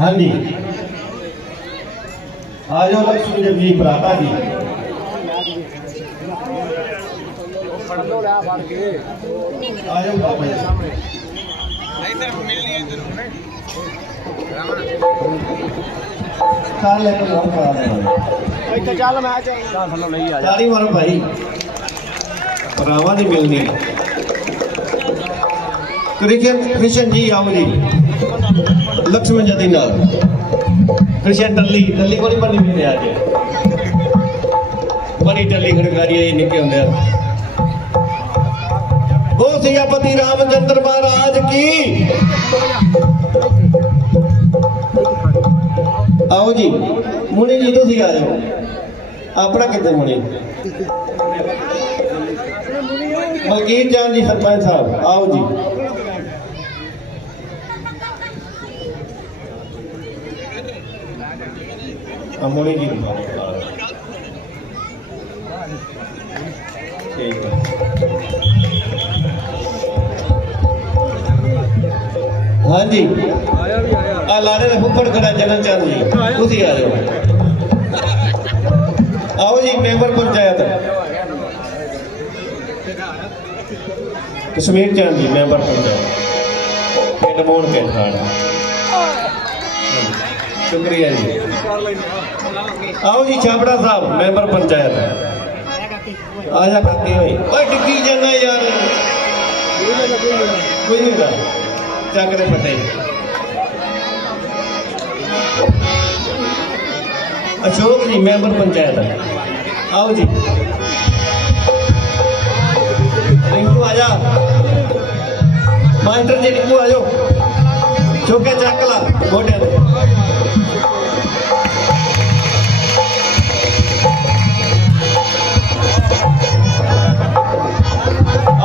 हनी आयो लक्ष्मी जब ये प्राता दी आयो बाबा इधर मिलनी है इधर कार लेकर लौट कर आ रहे हैं तो चल में आ जाऊँ नहीं आ जाएगा तारी मारो भाई। परावा नहीं मिलनी। क्रिकेट तो मिशन जी आओ जी। ਲక్ష్ਮਣ ਜਤੀ ਨਾਲ। ਕ੍ਰਿਸ਼ਨ ਟੱਲੀ ਟੱਲੀ ਕੋਲ ਬਣੀ ਮੇਰੇ ਅੱਜ। ਬੜੀ ਟੱਲੀ ਖੜਕਾਰੀ ਆਈ ਨਿੱਕੇ ਹੁੰਦੇ ਆ। ਬੋ ਸਿਆਪਤੀ ਰਾਮਚੰਦਰ ਮਹਾਰਾਜ ਕੀ? ਆਓ ਜੀ, ਮੁਨੀ ਜੀ ਤੁਸੀਂ ਆ ਜਾਓ। ਆਪਣਾ ਕਿੱਥੇ ਮੁਨੀ? ਮਲਕੀਤ ਜਾਨ ਜੀ ਸਰਪੰਚ ਸਾਹਿਬ, ਆਓ ਜੀ। ਆ ਜੀ ਨੂੰ ਠੀਕ ਹੈ। ਹਾਂਜੀ। ਆਇਆ ਵੀ ਆਇਆ ਆ ਲਾੜੇ ਦਾ, ਫੁੱਫੜ ਖੜਾ ਜਨਨ ਚੰਦ ਜੀ। ਤੁਸੀਂ ਆ ਜਾਓ। ਆਓ ਜੀ, ਮੈਂਬਰ ਪੰਚਾਇਤ। ਕਸ਼ਮੀਰ ਚੰਦ ਜੀ, ਮੈਂਬਰ ਪੰਚਾਇਤ। ਪਿੰਡ ਮੋਹਣ ਕੇ ਸ਼ੁਕਰੀਆ ਜੀ। ਆਓ ਜੀ, ਛਾਪੜਾ ਸਾਹਿਬ, ਮੈਂਬਰ ਪੰਚਾਇਤ। ਆ ਜਾ ਕਾਕੇ ਹੋਏ ਓਏ, ਡਿੱਗੀ ਜਾਂਦਾ ਯਾਰ। ਕੋਈ ਨਹੀਂ ਦਾ ਚੱਕ ਦੇ ਫਟੇ। ਅਸ਼ੋਕ ਜੀ, ਮੈਂਬਰ ਪੰਚਾਇਤ। ਆਓ ਜੀ। ਰਿੰਕੂ, ਆ ਜਾ। ਮਾਸਟਰ ਜੀ, ਰਿੰਕੂ, ਆ ਜਾਓ। ਚੋਕੇ ਚੱਕ ਲਾ, ਗੋਡਿਆਂ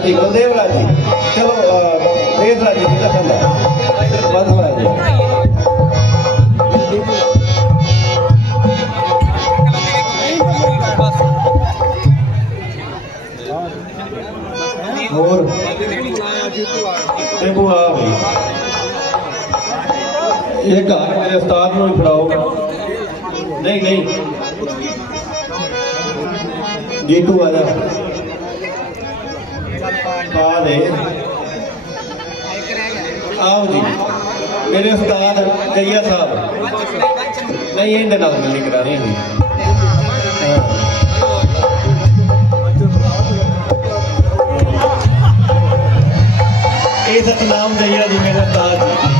अधिक देवराज. जी चलो देवराज जी का बंदा मधुरा जी और देखो आ भाई। ये घर मेरे उस्ताद फड़ाओ। नहीं नहीं। जीतू आ जा बाद आओ जी मेरे उस्ताद जैया साहब नहीं इन नाल मिलनी करा रही हूँ सतनाम जैया जी मेरे उस्ताद जी